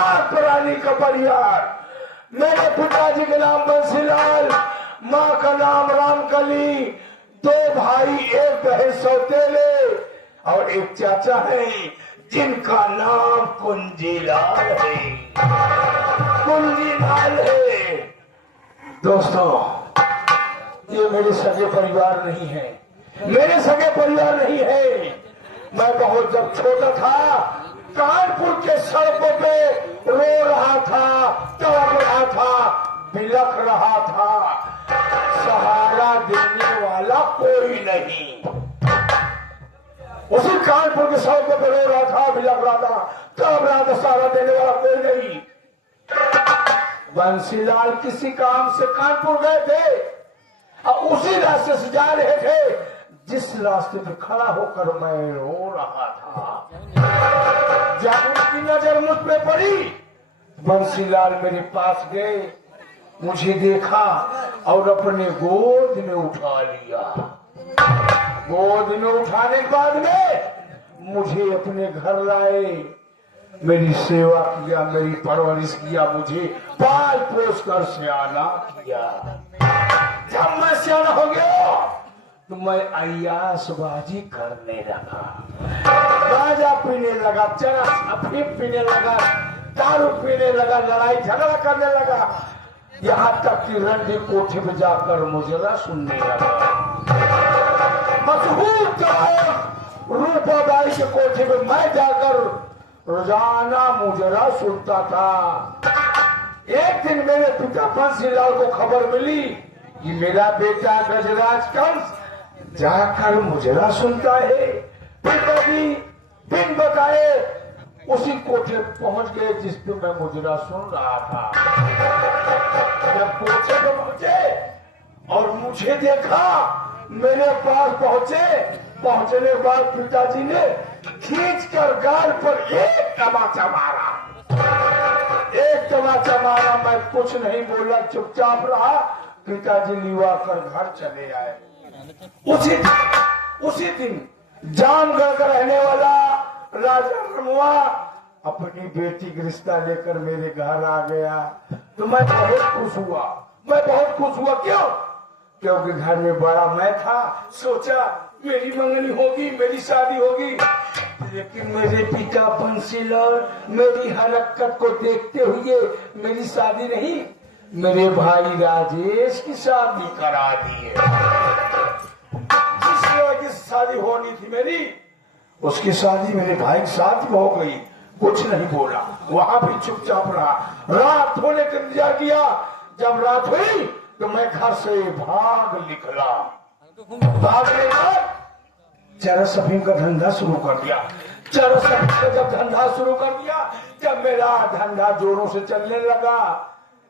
माँ रानी का परिवार। मेरे पिताजी का नाम बंसीलाल, माँ का नाम रामकली, 2 भाई 1 बहन सौतेले और 1 चाचा है जिनका नाम कुंजीलाल है। कुंजीलाल है। दोस्तों, ये मेरे सगे परिवार नहीं है, मेरे सगे परिवार नहीं है। मैं बहुत जब छोटा था कानपुर के सड़कों पे रो रहा था, तड़प रहा था, बिलख रहा था, सहारा देने वाला कोई नहीं। उसी कानपुर के सड़कों पे रो रहा था, बिलख रहा था, तड़प रहा था, सहारा देने वाला कोई नहीं। बंसीलाल किसी काम से कानपुर गए थे और उसी रास्ते से जा रहे थे जिस रास्ते पे खड़ा होकर मैं रो रहा था। जब उनकी नजर मुझ पे पड़ी, बंसीलाल मेरे पास गए, मुझे देखा और अपने गोद में उठा लिया। गोद में उठाने के बाद में मुझे अपने घर लाए, मेरी सेवा किया, मेरी परवरिश किया, मुझे पाल पोस कर सियाना किया। जब मैं सियाना हो गया तो मैं अय्यासबाजी करने लगा, गांजा पीने लगा, चरस अफीम पीने लगा, दारू पीने लगा, लड़ाई झगड़ा करने लगा, यहाँ तक कि रंडी कोठे पे जाकर मुजरा सुनने लगा। मशहूर गायक रूपाबाई के कोठे पे मैं जाकर रोजाना मुजरा सुनता था। एक दिन मेरे पिता बंसीलाल को खबर मिली कि मेरा बेटा गजराज कंस जाकर मुजरा सुनता है। पिताजी बिन बताए उसी कोठे पहुंच गए जिस पे मैं मुजरा सुन रहा था। जब कोठे पे पहुंचे और मुझे देखा, मेरे पास पहुंचने के बाद पिताजी ने खींचकर गाल पर एक तमाचा मारा। मैं कुछ नहीं बोला, चुपचाप रहा। पिताजी लिवा कर घर चले आए। उसी दिन जामगढ़ का रहने वाला राजा रमुआ अपनी बेटी का रिश्ता लेकर मेरे घर आ गया तो मैं बहुत खुश हुआ। क्यों? क्योंकि घर में बड़ा मैं था। सोचा मेरी मंगनी होगी, मेरी शादी होगी, लेकिन मेरे पिता बंसीलाल मेरी हरकत को देखते हुए मेरी शादी नहीं, मेरे भाई राजेश की शादी करा दी है। जिस लड़की से शादी होनी थी मेरी, उसकी शादी मेरे भाई के साथ हो गई। कुछ नहीं बोला, वहां भी चुपचाप रहा। रात होने का इंतजार किया। जब रात हुई तो मैं घर से भाग निकला। भागने बाद चरस अफीम का धंधा शुरू कर दिया। चरस अफीम का जब धंधा शुरू कर दिया, जब मेरा धंधा जोरों से चलने लगा,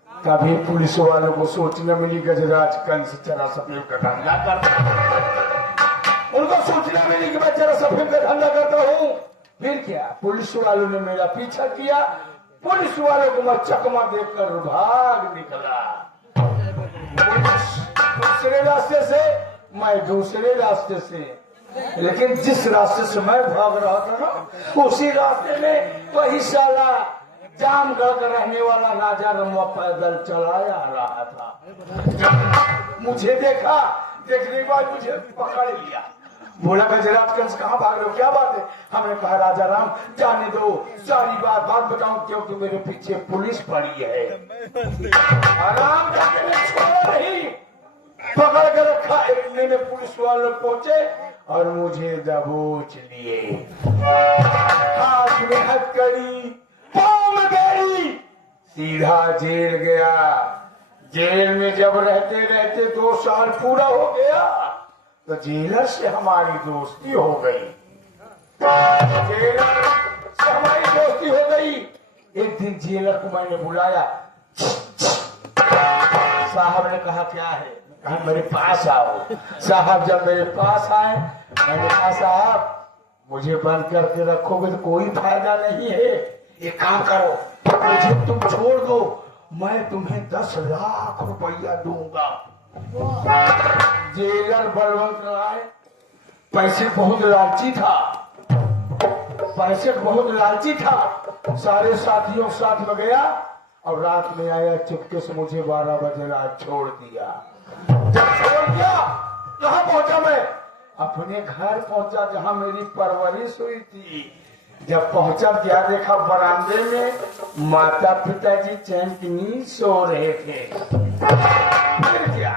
तभी पुलिस वालों को सूचना मिली गजराज कंस चरस अफीम का धंधा करता है। उनको सूचना मिली कि मैं चरस अफीम का धंधा करता हूँ। फिर क्या, पुलिस वालों ने मेरा पीछा किया। पुलिस वालों को मैं चकमा देकर भाग निकला। दूसरे रास्ते से, मैं दूसरे रास्ते से, लेकिन जिस रास्ते से मैं भाग रहा था ना, उसी रास्ते में वही साला जामगढ़ का रहने वाला राजा रमुआ पैदल चलाया आ रहा था। मुझे देखा, देखने के बाद मुझे पकड़ लिया। बोला गजराज कंस कहाँ भाग रहे हो, क्या बात है? हमने कहा राजा राम जाने दो, सारी बात बताऊं, क्योंकि मेरे पीछे पुलिस पड़ी है। आराम करके मैं छोड़ा नहीं, पकड़ कर रखा। इतने में पुलिस वाले पहुंचे और मुझे दबोच लिए। हाथ में हथकड़ी, पांव में बेड़ी, सीधा जेल गया। जेल में जब रहते रहते 2 साल पूरा हो गया तो जेलर से हमारी दोस्ती हो गई। जेलर से हमारी दोस्ती हो गई। एक दिन जेलर को मैंने बुलाया। साहब ने कहा क्या है? कहा मेरे पास आओ। साहब जब मेरे पास आए, मैंने कहा साहब मुझे बंद करके रखोगे तो कोई फायदा नहीं है। एक काम करो, मुझे तुम छोड़ दो, मैं तुम्हें 10 लाख रुपया दूंगा। जेलर बलवंत राय पैसे बहुत लालची था। पैसे बहुत लालची था, सारे साथियों के साथ में गया और रात में आया चुपके से, मुझे 12 बजे रात छोड़ दिया। जब छोड़ दिया कहाँ पहुंचा मैं? अपने घर पहुंचा जहां मेरी परवरिश हुई थी। जब पहुंचा क्या देखा, बरामदे में माता पिताजी चैन की नींद सो रहे थे। फिर क्या,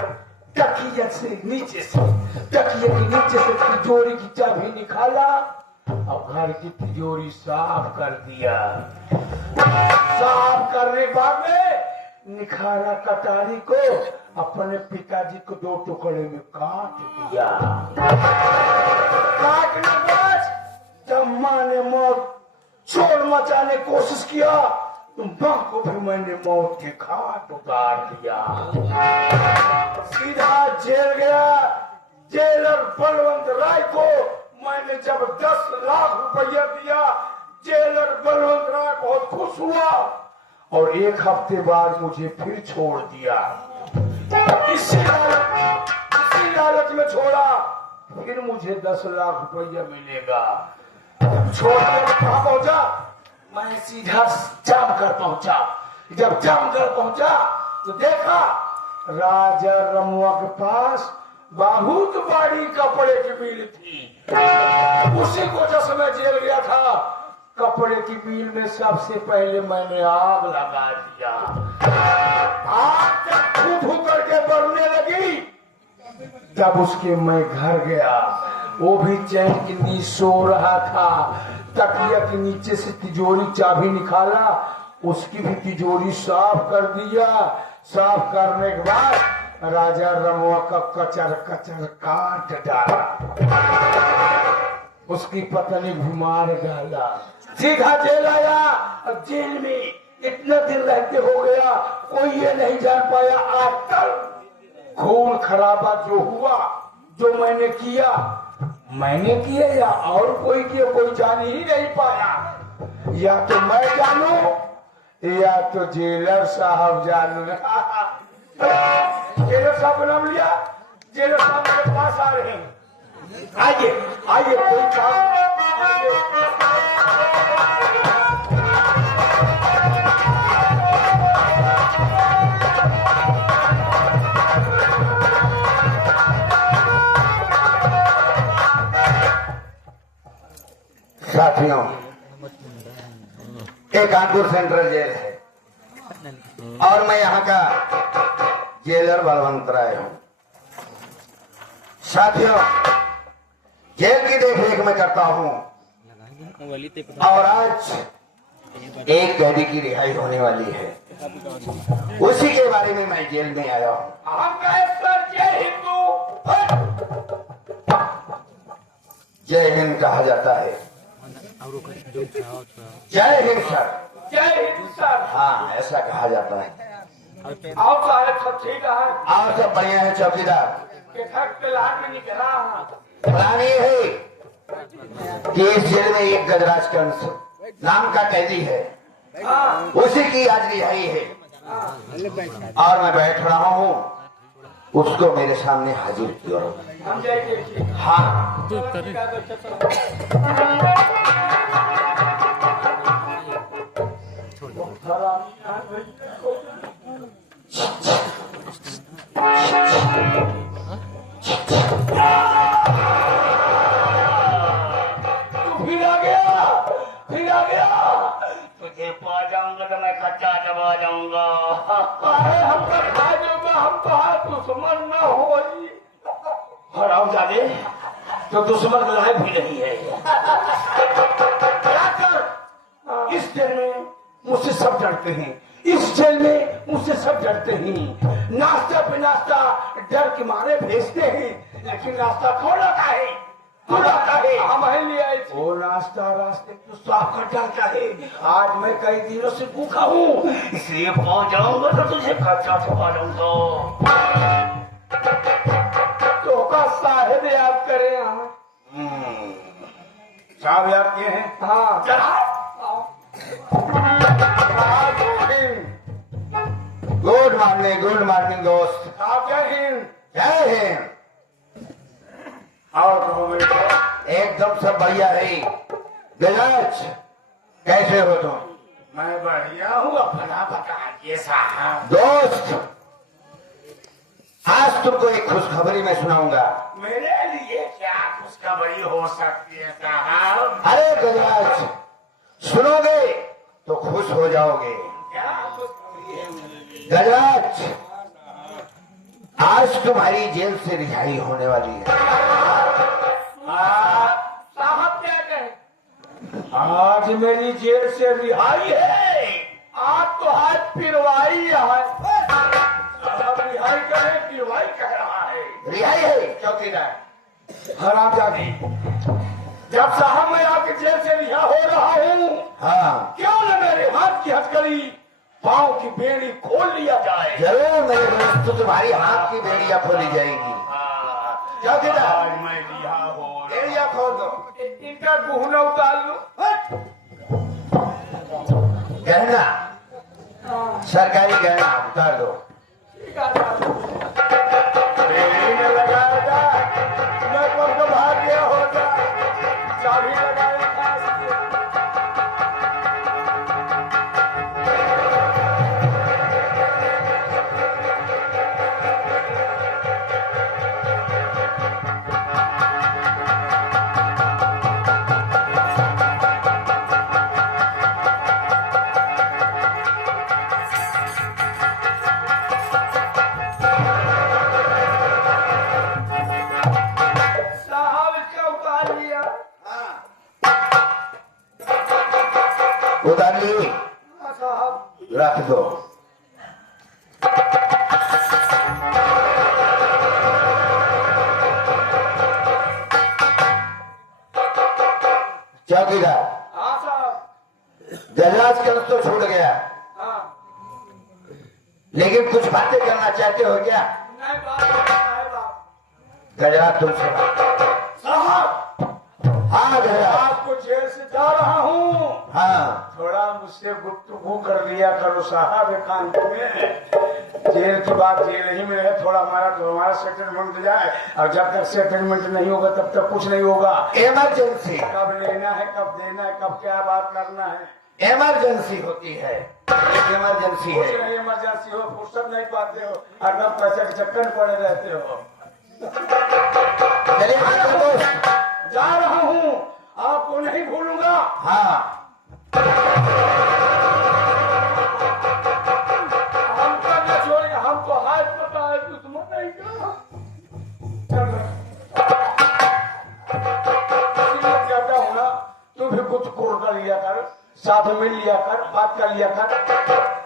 तकिया से नीचे से, तकिए के नीचे से तिजोरी की चाबी निकाला और घर की तिजोरी साफ कर दिया। साफ करने के बाद में निखारा कटारी को अपने पिताजी को 2 टुकड़े में काट दिया। काटने के बाद जब माँ ने मौत शोर मचाने की कोशिश किया तो माँ को भी मैंने मौत के घाट उतार दिया। सीधा जेल गया। जेलर बलवंत राय को मैंने जब 10 लाख रुपया दिया, जेलर बलवंत राय बहुत खुश हुआ और 1 हफ्ते बाद मुझे फिर छोड़ दिया। इसी लालच में छोड़ा, फिर मुझे 10 लाख रुपया मिलेगा। छोड़कर कहाँ पहुंचा? मैं सीधा जामगढ़ पहुंचा। जब जामगढ़ पहुंचा तो देखा राजा रमुआ के पास बहुत बड़ी कपड़े की मिल थी। उसी को जब समय जेल गया था, कपड़े की मिल में सबसे पहले मैंने आग लगा दिया। आग जब फू करके बढ़ने लगी, तब उसके मैं घर गया। वो भी चैन की नींद सो रहा था। तकिया के नीचे से तिजोरी चाबी निकाला, उसकी भी तिजोरी साफ कर दिया। साफ करने के बाद राजा रमुआ का कचर कचर काट डाला, उसकी पत्नी भी मार डाला। सीधा जेल आया। अब जेल में इतना दिन रहते हो गया, कोई ये नहीं जान पाया आज तक खून खराबा जो हुआ, जो मैंने किया या और कोई किया, कोई जान ही नहीं पाया। या तो मैं जानू या तो जेलर साहब जानू। जेलर साहब का नाम लिया, जेलर साहब मेरे पास आ रहे हैं। आइए आइए, कोई काम साथियों, एक कानपुर सेंट्रल जेल है और मैं यहाँ का जेलर बलवंत राय हूँ। साथियों, जेल की देखरेख मैं करता हूँ और आज एक कैदी की रिहाई होने वाली है, उसी के बारे में मैं जेल में आया हूँ। जय हिंद कहा जाता है। जय हिंद सर। जय हिंद सर। हाँ, ऐसा कहा जाता है। और साहब सब ठीक है? और सब बढ़िया है चौकीदार। प्लान ये है कि इस जेल में एक गजराज कंस नाम का कैदी है, उसी की आज रिहाई है और मैं बैठ रहा हूँ, उसको मेरे सामने हाजिर किया। हाँ, फिर आ गया, तुझे पा जाऊंगा तो मैं कच्चा दबा जाऊंगा। हम तो खा जाऊंगा, हम तो हाथ दुश्मन न हो। हराम जादे, तो दुश्मन का लायक भी नहीं है। क्या कर, इस जेल में मुझसे सब डरते हैं, इस जेल में मुझसे सब डरते हैं। नाश्ता पे नाश्ता डर के मारे भेजते हैं, लेकिन नाश्ता कौन लाता है? तू लाता है। हम लिए वो नाश्ता रास्ते को साफ कर डालता है। आज मैं कई दिनों से भूखा हूँ, इसलिए पहुंच जाऊंगा तो तुझे कच्चा छुपा लूंगा। तो का साहेब याद करे साहब याद किए हैं? हाँ, गुड मॉर्निंग दोस्त। आप जय हिंद। जय हिंद। और एकदम सब बढ़िया है। गजराज, कैसे हो तुम? मैं बढ़िया हूँ, अपना बताइए साहब। दोस्त, आज तुमको एक खुशखबरी मैं सुनाऊंगा। मेरे लिए क्या खुशखबरी हो सकती है साहब? अरे गजराज, सुनोगे तो खुश हो जाओगे। क्या खुशखबरी है मेरे लिए? गजराज, आज तुम्हारी जेल से रिहाई होने वाली है। साहब क्या कहे? आज मेरी जेल से रिहाई है। आज तो आज पिरवाई है। साहब रिहाई करे, पिरवाई कह रहा है। रिहाई है चौकीदार। हरामजादी, जब साहब मैं आपके जेल से रिहा हो रहा हूँ, हाँ, क्यों न मेरे हाथ की हथकड़ी, पाँव की बेड़ी खोल लिया जाए। जरूर मेरे दोस्त, तो तुम्हारी हाथ की बेड़ियां खोली जाएगी। चौकीदार, मैं रिहा हो बेड़ियां खोल दो। इनका गुहना उतार लो। गहना, सरकारी गहना उतार दो। बेड़ी में लगाएगा, मैं कब तो भाग गया होगा। चाबी लगाएगा। साहब इसका उतार लिया। उतार ली, हाँ साहब। रख दो। चौकीदार, हाँ साहब। गजराज का तो छूट गया, हाँ लेकिन कुछ बातें करना चाहते हो क्या? नहीं, बात है बाप। गजराज तुमसे। साहब हाँ गजराज। आपको जेल से जा रहा हूँ, हाँ, थोड़ा मुझसे गुफ्तगू कर लिया करो साहब एकांत में। जेल की बात जेल ही में है, थोड़ा हमारा सेटलमेंट हो जाए, और जब तक सेटलमेंट नहीं होगा तब तक कुछ नहीं होगा। इमरजेंसी, कब लेना है, कब देना है, कब क्या बात करना है। इमरजेंसी होती है, एक इमरजेंसी कुछ है। नहीं इमरजेंसी हो, फुर्सत नहीं पाते हो, हरदम पैसे के चक्कर में पड़े रहते हो। चलिए मेरे दोस्त। जा रहा हूँ, आपको नहीं भूलूंगा। हाँ, हम कर न छोड़ेंगे, हम तो हाथ पता है दुश्मन नहीं का। चल इसीलिए कहता हूँ ना, तू भी कुछ कुर कर लिया कर, साथ में मिल लिया कर, बात कर लिया कर।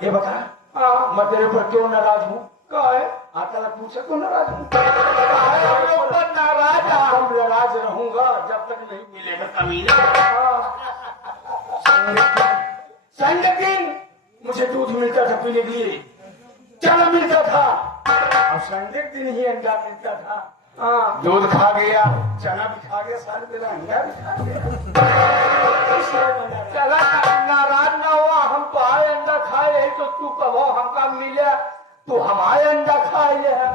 ये बता, हाँ मैं तेरे पर क्यों नाराज हूँ? कहा है आता लग पूछे क्यों नाराज हूँ? नाराज हम नाराज रहूंगा जब तक नहीं मिलेगा कमीना। संडे दिन मुझे दूध मिलता था पीने के लिए, चना मिलता था, और संडे दिन ही अंडा मिलता था। हाँ दूध खा गया, चना भी खा गया, सारे दिन अंडा भी खा गया। चला नाराज ना हुआ, हम तो आए अंडा खाए रहे, तो तू कहो हमका मिले, तू हमारे अंडा खाए ले है।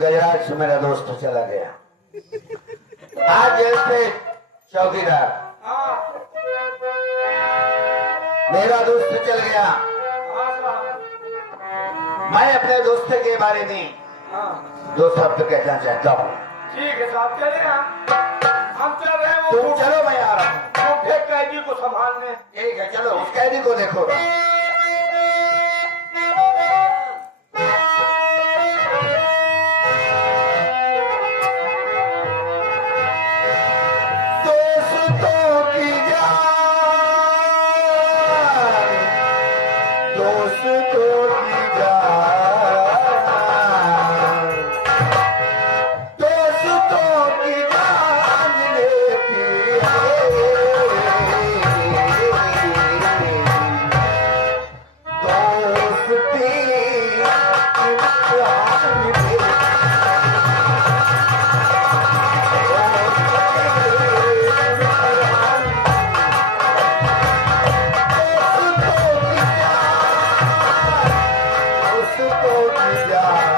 गजराज मेरा दोस्त चला गया। आज जेल से चौकीदार, हाँ मेरा दोस्त चल गया। हाँ साहब, मैं अपने दोस्त के बारे में हाँ दो शब्द कहना चाहता हूँ। ठीक है साहब, चले हम चल रहे हैं। तुम चलो, मैं आ रहा हूँ। झूठे कैदी को संभालने। ठीक है, चलो उस कैदी को देखो। दोस्तों की जान, दोस्तों की जान, दोस्तों की जान लेती है। दोस्ती इम्तिहान में दोस्तों की जान,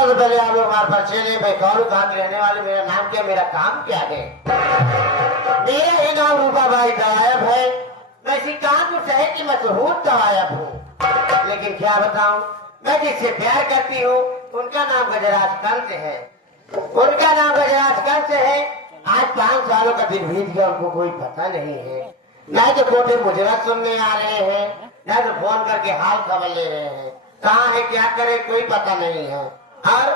सबसे पहले आप लोग हमारे परिचय लें। मैं कौन, कहाँ के रहने वाले, मेरा नाम क्या, मेरा काम क्या है। मेरा ये नाम रूपा बाई गायब है। मैं इसी कानपुर शहर की मशहूर गायब हूँ। लेकिन क्या बताऊं, मैं जिससे प्यार करती हूँ उनका नाम गजराज कंस है। उनका नाम गजराज कंस है। आज 5 सालों का दिन बीत गया, उनको कोई पता नहीं है। न तो कोटे मुजरा सुनने आ रहे हैं, न तो फोन करके हाल खबर ले रहे हैं। कहाँ है, क्या करे, कोई पता नहीं है। और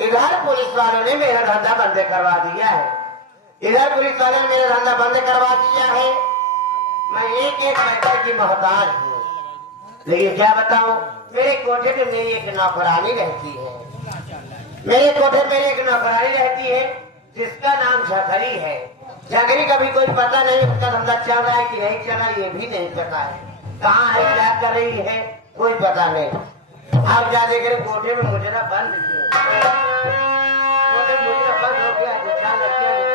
इधर पुलिस वालों ने मेरा धंधा बंद करवा दिया है। इधर पुलिस वालों ने मेरा धंधा बंद करवा दिया है। मैं एक पैसे की मोहताज हूँ। लेकिन क्या बताऊं, मेरे कोठे पे मेरी एक नौकरानी रहती है। मेरे कोठे पे एक नौकरानी रहती है जिसका नाम झकरी है। झकरी का भी कोई पता नहीं, उसका धंधा चल रहा है कि नहीं चल रहा है ये भी नहीं पता है। कहाँ है, क्या कर रही है, कोई पता नहीं। अब जा देख रहे कोठे में मुजरा बंद किया। कोठे में मुजरा बंद हो गया, जितना लगता है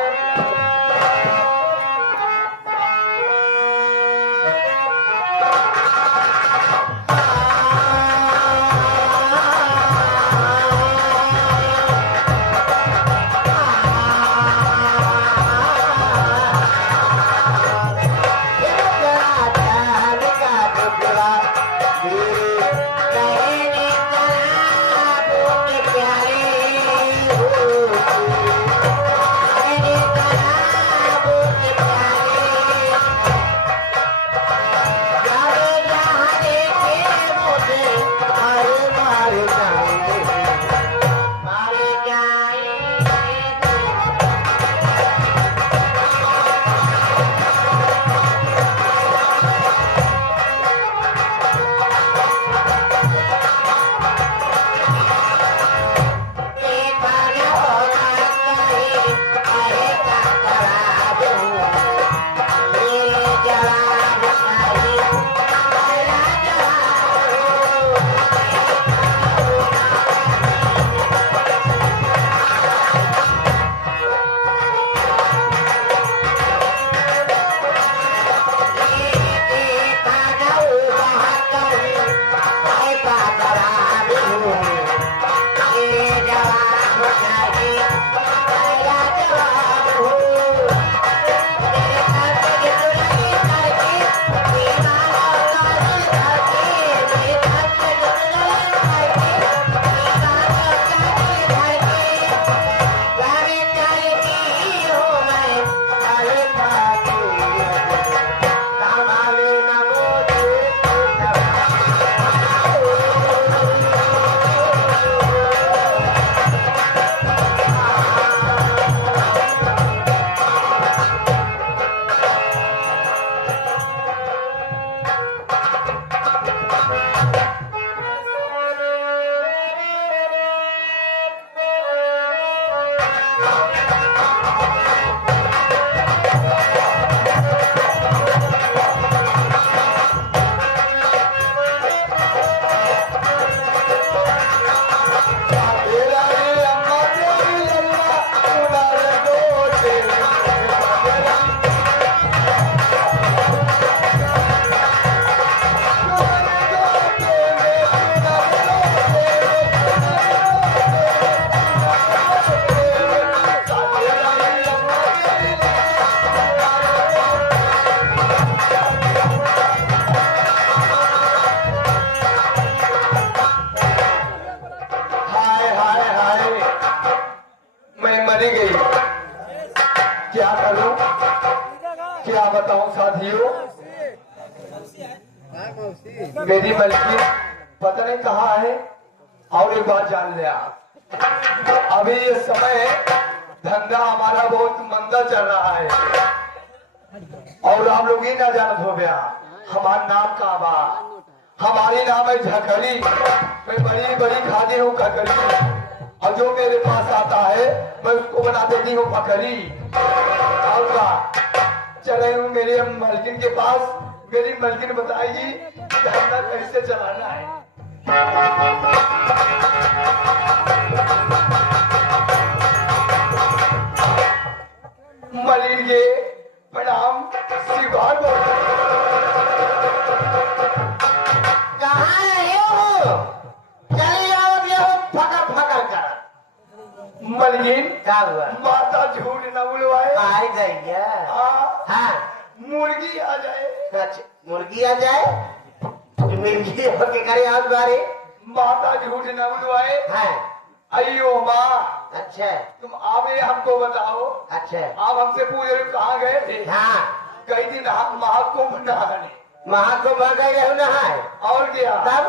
क्या बताऊं साथियों, मेरी मलकी पता नहीं कहाँ है। और एक बात जान लिया, अभी ये समय धंधा हमारा बहुत मंदा चल रहा है और आप लोग ही ना जानत हो गया हमारा नाम का बा। हमारी नाम है झकरी। मैं बड़ी बड़ी खादी हूँ ककरी और जो मेरे पास आता है मैं उसको बना देती हूँ पकड़ी। और चले हूँ मेरे मलकिन के पास। मेरी मलकिन बताएगी धंधा कैसे चलाना है। मलिन के प्रणाम शिवार कहाँ रहे हो? चले आओ फकर फकर मलगिन क्या हुआ? माता झूठ न बुलवाए। आई गैया। हाँ हाँ मुर्गी आ जाए। अच्छा मुर्गी आ जाए मुर्गी होके करे आज बारे। माता झूठ न बुलवाए। हाँ अयो माँ अच्छा तुम आवे हमको बताओ। अच्छा आप हमसे पूछ रहे हो कहाँ गए थे। हाँ कई दिन हम महाकुंभ नहाने। महाकुंभ आ गए रहो नहाए और क्या तब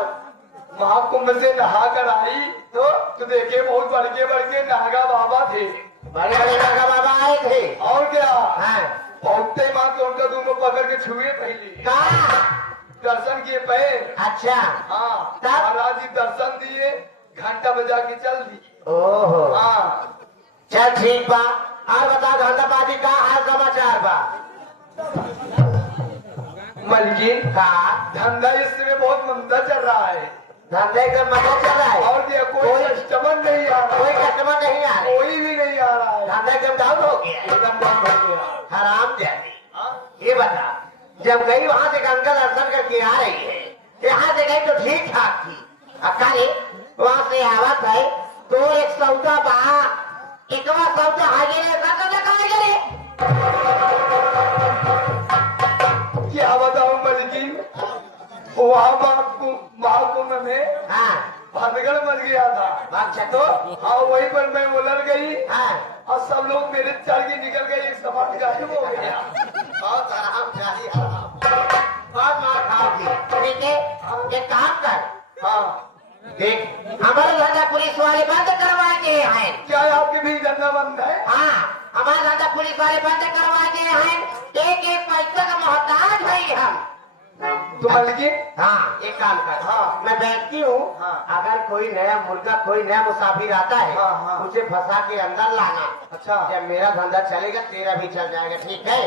महाकुंभ से नहा कर आई तो देखे बहुत बड़के नागा बाबा थे। बड़े बड़े नागा बाबा आए थे। और क्या हाँ पहुंचते माँ तो उनका दोनों पकड़ के छुए पहले कहा दर्शन किए पैर। अच्छा हाँ तब? महाराज जी दर्शन दिए घंटा बजा के चल दी। ओहो हाँ चल ठीक बा। और बता धंधाबाजी का हाल समाचार बा? मलकिन का धंधा इस समय बहुत मंदा चल रहा है। धंधे का मतलब चल रहा है। और क्या कोई कस्टमर नहीं आ रहा। कोई कस्टमर नहीं आ रहे। कोई भी नहीं आ रहा है। धंधा एकदम डाउन हो गया। एकदम बंद हो गया। हराम जाती। हाँ? ये बता जब गई वहां से गंगा दर्शन करके आ रही है यहाँ से गई तो ठीक ठाक थी। अकाले वहां से आवत है तो एक सौदा बा एकवा सौदा आगे क्या बताऊं मलकिन वहाँ महाकुंभ में हाँ भनगड़ मच गया था। अच्छा तो हाँ वहीं पर मैं उलझ गई हाँ और सब लोग मेरे चढ़ के निकल गए। एक समाज गायब हो गया। बहुत आराम चाहिए बहुत मार खाओगी। ठीक है एक काम कर हाँ देख हमारे धंधा पुलिस वाले बंद करवा के हैं। क्या आपके भी धंधा बंद है। हाँ हमारा धंधा पुलिस वाले बंद करवा के हैं। एक एक पैसा का मोहताज है हम। तो मलकिन हाँ एक काम कर हाँ। मैं बैठती हूँ हाँ। अगर कोई नया मुर्गा कोई नया मुसाफिर आता है हाँ, हाँ। उसे फंसा के अंदर लाना। अच्छा जब मेरा धंधा चलेगा तेरा भी चल जाएगा। ठीक है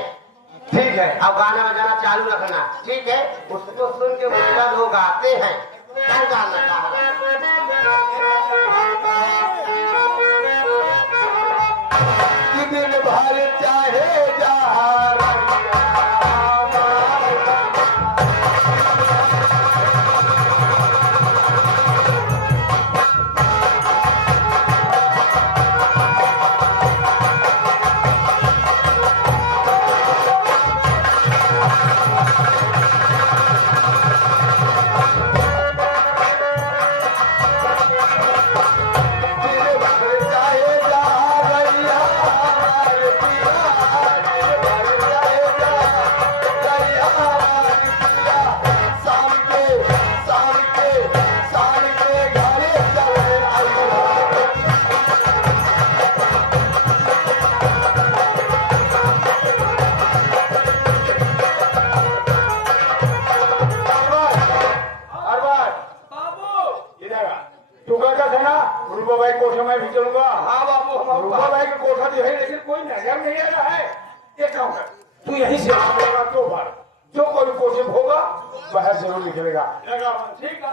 ठीक है। अब गाना बजाना चालू रखना। ठीक है उसको सुन के मुर्गा लोग आते हैं क्या गाना गा कि दिन भर चाहे जहाँ कोठे में भी चलूंगा। हाँ बाबू हम भाई का कोठा जो है लेकिन कोई नजर नहीं आ रहा है। एक काम कर तू यहीं से आएगा तो बार जो कोई कोठे में होगा बाहर जरूर निकलेगा। ठीक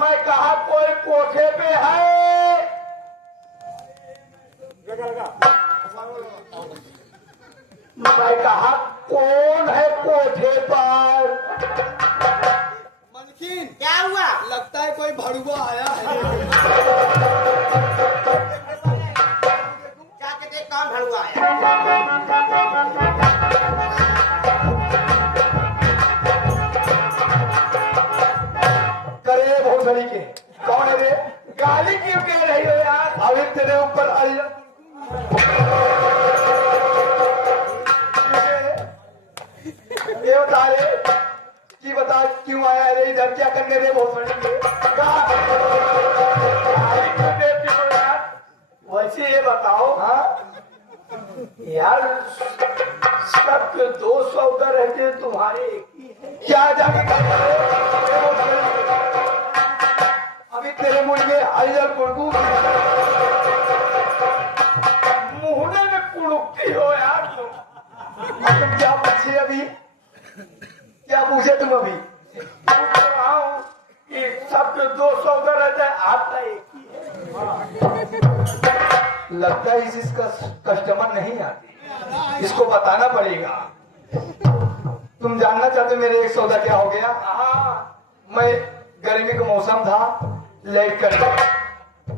मैं कहा कोई कोठे पे है। मैं कहा कौन है कोठे पर। क्या हुआ? लगता है कोई भड़ुआ आया है। जाके देख कौन भड़ुआ आया। करे बहुत सही के कौन है रे। गाली क्यों कह रही हो यार। अभी तेरे ऊपर ये बता रे कि बता क्यों आया रे इधर क्या करने रे। बहुत सही के गाली क्यों देती हो यार। वैसे ये बताओ हाँ यार सबके 200 उधर रहते हैं तुम्हारे एक ही है। क्या जाके अभी तेरे मुंह में हरिजन गुड़गू मुहने में कुड़ुकती हो यार तुम क्या पूछे अभी। क्या पूछे तुम अभी। पूछ रहा हूँ कि सबके 200 उधर रहता है आता एक ही है। लगता है इसका कस्टमर नहीं आती। इसको बताना पड़ेगा। तुम जानना चाहते मेरे एक सौदा क्या हो गया। हाँ मैं गर्मी का मौसम था लेट कर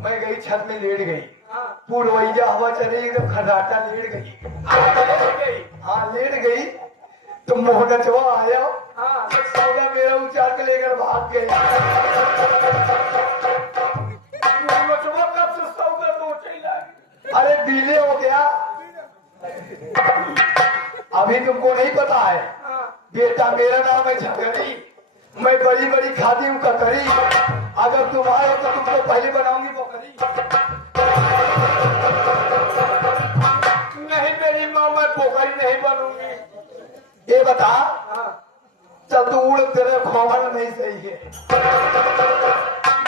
मैं गई छत में लेट गई, हाँ। पूर्वैया हवा चली एकदम खर्राटा लेट गई। हाँ लेट गई तो मोहनचवा आया, हाँ। सौदा मेरा उचार के लेकर भाग गए। मोहनचवा कब से सौदा पहुंचे लागी? अरे डीले हो गया। अभी तुमको नहीं पता है, हाँ। बेटा मेरा नाम है झगड़ी, मैं बड़ी बड़ी खाती हूँ ककड़ी, अगर तुम आए तो तुमको पहले बनाऊंगी बकरी। नहीं मेरी माँ, मैं पोखरी नहीं बनूंगी। ये बता, हाँ। चल तू उड़, तेरे खोवर नहीं सही है।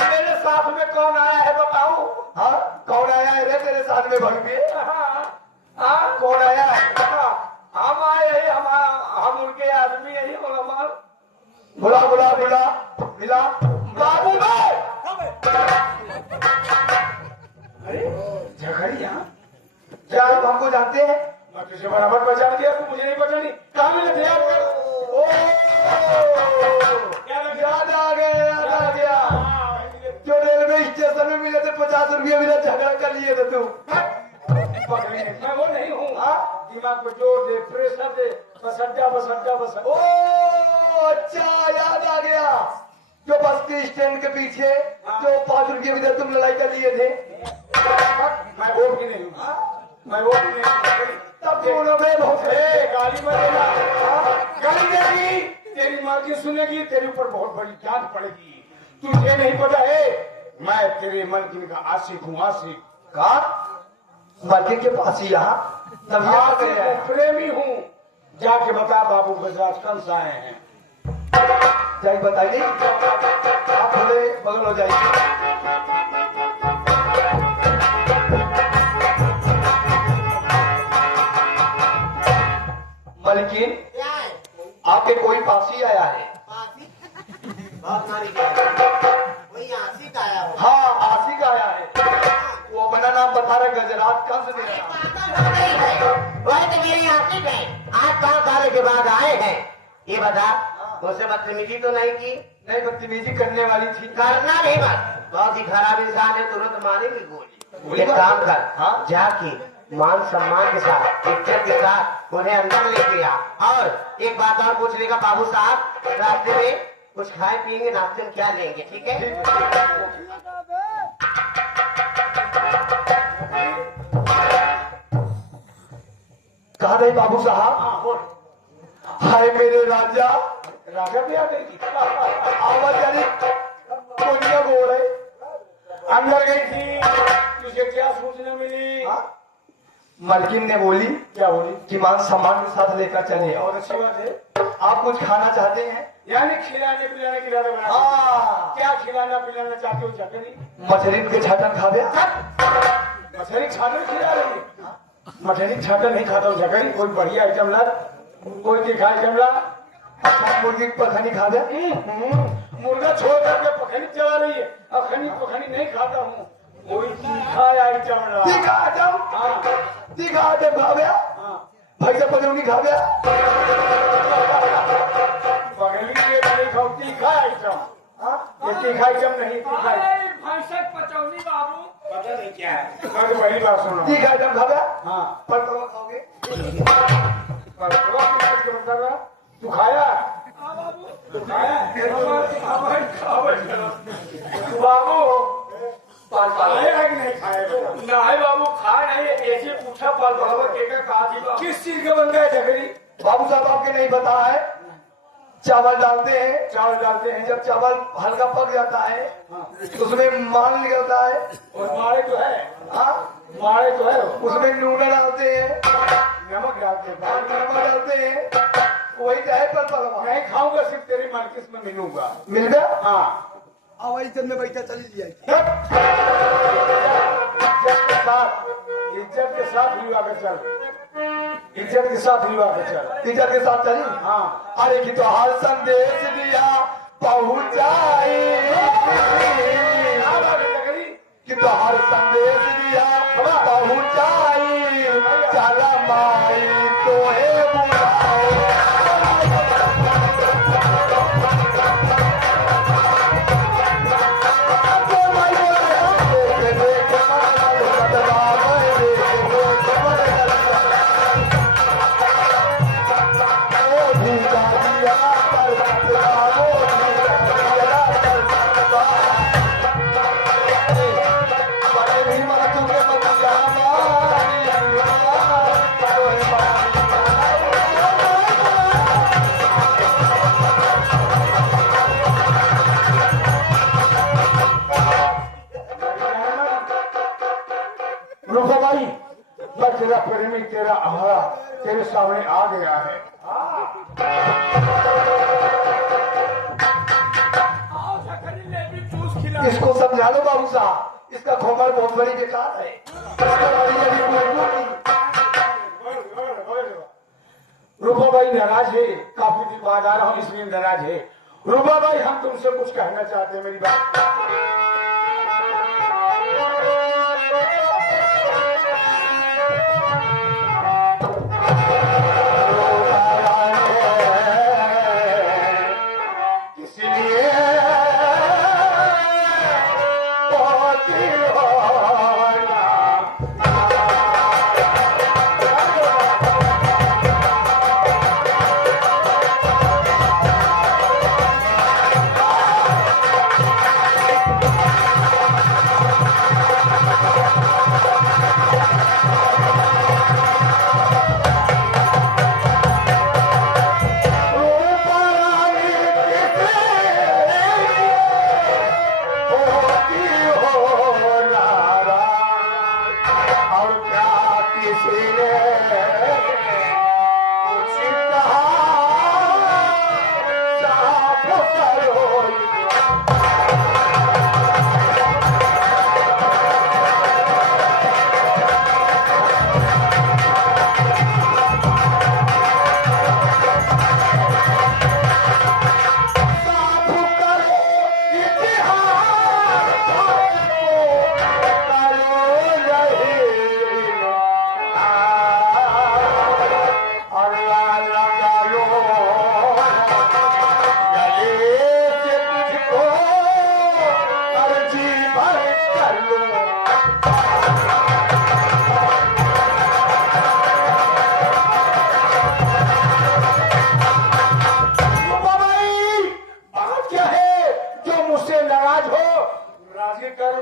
मेरे साथ में कौन आया है बताओ? हाँ कौन आया है रे तेरे साथ में भड़वे? हाँ। हाँ। कौन आया है? हाँ। हम आए हैं, हम उनके आदमी है, हमार बुला बुला बुला मिला बाबू भाई। अरे झगड़िया, क्या आप हमको जानते हैं? मैं तुझे बराबर पहचान दिया, तू मुझे नहीं पहचानी। कहाँ मिले थे आप? ओ याद आ गया, याद आ गया। जो रेलवे स्टेशन में मिले थे 50 रुपये मिले, झगड़ा कर लिए थे तू। पकड़ी नहीं, मैं वो नहीं हूँ। हाँ? दिमाग पे जोर दे, प्रेशर दे, बस अड्डा बस अड्डा बस अड्डा। ओ अच्छा याद आ गया, जो बस के स्टैंड के पीछे जो 5 रुपये मिले तुम लड़ाई कर लिए थे। मैं वो भी नहीं हूँ, मैं वो भी नहीं हूँ। तब दोनों में बहुत गाली बनेगा, गाली देगी, तेरी माँ की सुनेगी, तेरे ऊपर बहुत बड़ी डांट पड़ेगी। तुझे नहीं पता है, मैं तेरे मलकिन का आशिक हूँ, आशिक। कहा मलकिन के पास ही यहाँ आशिक हूँ, प्रेमी हूँ। जाके बता बाबू गजराज कौन सा आए हैं। जाइए बताइए, आप थोड़े बगल हो जाइए। मलकिन क्या है? आपके कोई पासी आया है? आशिक? बहुत नारी क्या है? वही आशिक आया हो। हाँ आशिक आया है, वो अपना नाम बता रहा गजराज कंस मेरा नाम। पागल हो गई है, वह तो मेरी आशिक है। आज 5 साल के बाद आए हैं। ये बता, मुझसे बदतमीजी तो नहीं की? नहीं बदतमीजी करने वाली थी। करना नहीं बस, बहुत ही खराब इंसान है, तुरंत मारेगी गोली। गोली एक मार- काम कर, हाँ? जाके मान सम्मान के साथ, इज्जत के साथ उन्हें अंदर लेके आ। और एक बात और पूछ लेगा बाबू साहब, रास्ते में कुछ खाए पिएंगे, नाश्ते में क्या लेंगे, ठीक है? कहा गए बाबू साहब? हाँ बोल। हाय मेरे राजा, राजा भी आ गई। आवाज यानी कोनिया बोल रहे। अंदर गई थी, तुझे क्या सूचना मिली? हाँ? मलकिन ने बोली क्या बोली? कि मान सम्मान के साथ लेकर चले आओ। बहुत अच्छी बात है। आप कुछ खाना चाहते हैं? यानी खिलाने पिलाने की इरादा बना। हाँ क्या खिलाना पिलाना चाहते हो जगरी? मछली के छाटन खा गया। मछली छाटन खिला रही है? मछली छाटन नहीं खाता हूँ जगरी, कोई बढ़िया आइटम ला, कोई तीखा आइटम ला। अच्छा मुर्गी की पखनी खा गया। मुर्गा छोड़ करके पखनी चला रही है, अखनी पखनी नहीं खाता हूँ, कोई तीखा आइटम ला। तीखा आइटम, हाँ तीखा आइटम खा गया। हाँ। भैया पजौनी खा गया। बगली के नहीं खाओ, तीखा आइटम। हाँ? ये तीखा आइटम नहीं, तीखा आइटम। भैंसक पचौनी बाबू। पता नहीं क्या है, मैं तो पहली बार सुना। तीखा आइटम खा गया। हाँ पर खाओगे? पर तू खाया? हाँ बाबू। तू खाया? बाबू खाया है कि नहीं खाया बेटा? नहीं बाबू खा नहीं, ऐसे पूछा पल बाबू के कहा थी बाबू। किस चीज का बनता है जगरी? बाबू साहब आपके नहीं पता है, चावल डालते हैं, चावल डालते हैं जब चावल हल्का पक जाता है हाँ। तो उसमें मान निकलता है। और मारे तो है, हाँ? मारे तो है, उसमें नून डालते हैं, नमक डालते हैं। नमक डालते हैं, वही चाहे पर पलवा नहीं खाऊंगा, सिर्फ तेरी मार्केट में मिलूंगा। मिल गया। हाँ आवाज चलने बैठा चली लिया। इज्जत के साथ हिलवा के चल, इज्जत के साथ हिलवा के चल। टीचर के साथ चली। हाँ अरे कि तो हर संदेश दिया पहुंचाई, कि तो हर संदेश दिया पहुंचाई, चला माई तो है बुलाए। तो माई बोले, में तेरा आहारा तेरे सामने आ गया है। आओ खरी ले भी जूस खिला। इसको समझा लो बाबू साहब, इसका खोमर बहुत बड़ी बेकार है। इसको बड़ी बड़ी मजबूर नहीं। रूपा भाई नाराज है, काफी दिन बाद आ रहा हूँ इसलिए नाराज है। रूपा भाई हम तुमसे कुछ कहना चाहते हैं, मेरी बात। इसलिए बहुत ही होना।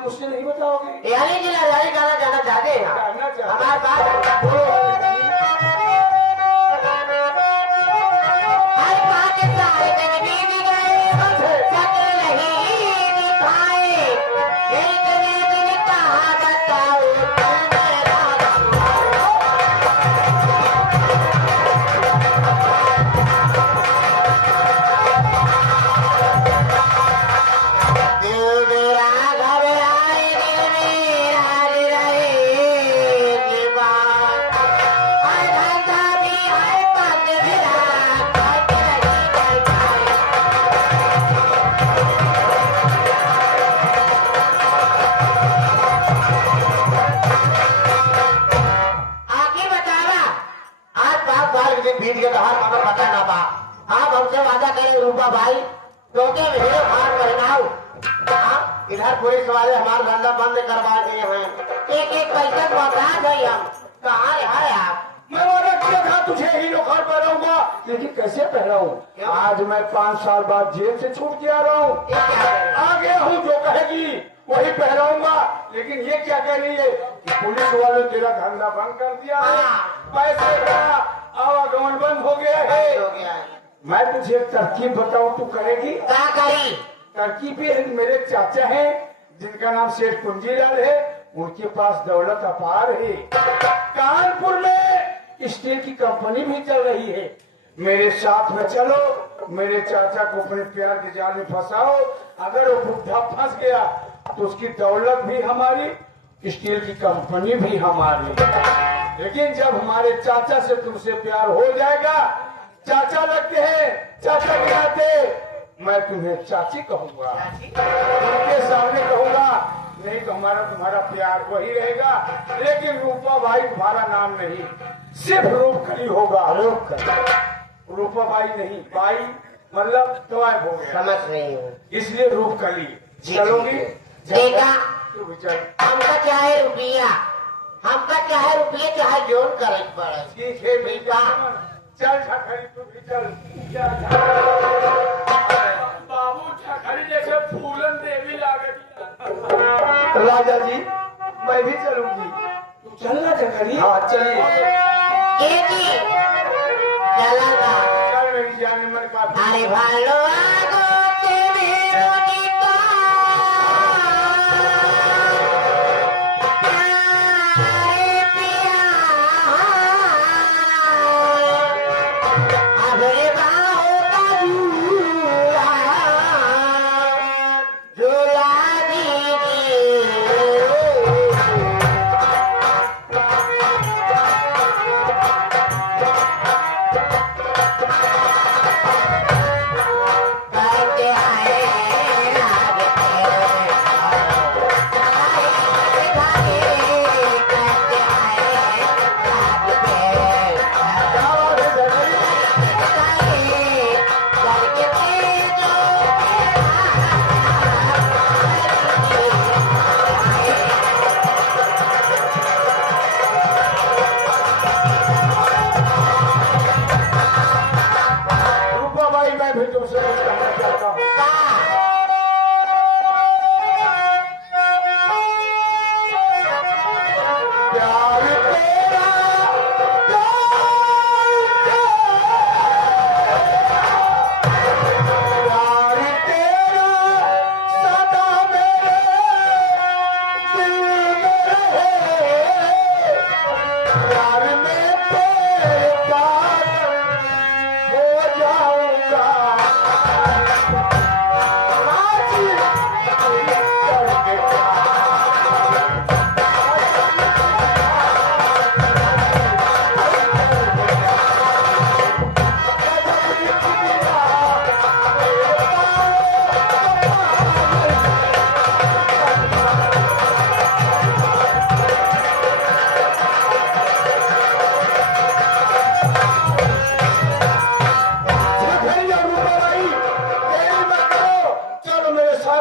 मुझसे नहीं बताओगे? यानी कि लड़ाई करना जाना चाहते हैं जानना चाहते हैं। हमारे पास बोलो। हर बात सारे कहीं भी गए चक्र नहीं दिखाए एक ने कहा बताओ दिल मेरा घबराए दिल मेरा रहे दीवार हर धंधा भी हर पग मेरा पग लगी जाए आगे बतावा आज बात बार दिन बीत गया हर मगर पता ना पा आप हमसे वादा करें रूपा भाई क्योंकि मेरे भार पहनाओ इधर पुलिस वाले हमारा धंधा बंद करवा दिए हैं एक एक पैसा को अपराध है हम कहाँ रहा आप मैं वादा किया था तुझे ही लोखर पहनाऊंगा, लेकिन कैसे पहनाऊं? आज मैं 5 साल बाद जेल से छूट के आ रहा हूँ। ये क्या करें आ गया हूँ, जो कहेगी वही पहनाऊंगा। लेकिन ये क्या कह रही है कि पुलिस वालों ने तेरा धंधा बंद कर दिया है, हाँ। पैसे का आवागमन बंद हो गया है। हो गया है मैं तुझे एक तरकीब बताऊं, तू करेगी? क्या करी तरकीब ये है, मेरे चाचा हैं जिनका नाम सेठ कुंजीलाल है, उनके पास दौलत अपार है। कानपुर में स्टील की कंपनी भी चल रही है। मेरे साथ में चलो, मेरे चाचा को अपने प्यार के जाल में फंसाओ। अगर वो बुढ़ा फंस गया तो उसकी दौलत भी हमारी, स्टील की कंपनी भी हमारी। लेकिन जब हमारे चाचा से तुमसे प्यार हो जाएगा, चाचा लगते हैं, चाचा के नाते मैं तुम्हें चाची कहूंगा, उनके सामने कहूंगा, नहीं तो हमारा तुम्हारा प्यार वही रहेगा। लेकिन रूपा भाई तुम्हारा नाम नहीं, सिर्फ रूपकली होगा। रूपकली, रूपा बाई नहीं, बाई मतलब गायब हो गया, समझ रही हूँ इसलिए रूपकली। जी, चलोगी? देखा तू भी चल। हमका चाहे रुपया हमका चाहे रुपये चाहे जोन करे पड़े ठीक है, मिल जा। चल खरी, तू भी चल। बाबू खरी जैसे फूलन देवी लागत राजा जी मैं भी चलूंगी। तू चलना खरी। हाँ चलिए। चला चल मेरी जान मन का। अरे भालो आगो के मेरोनी का प्यारे प्यार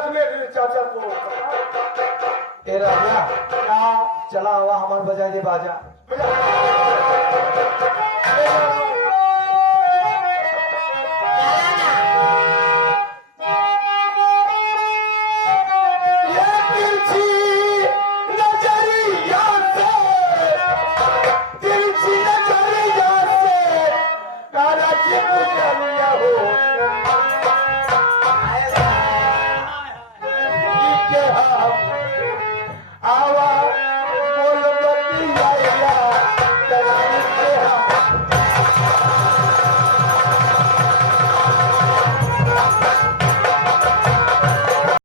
आज मेरे चाचा को। ए राजा क्या चला हुआ हमार बजा दे बाजा। अरे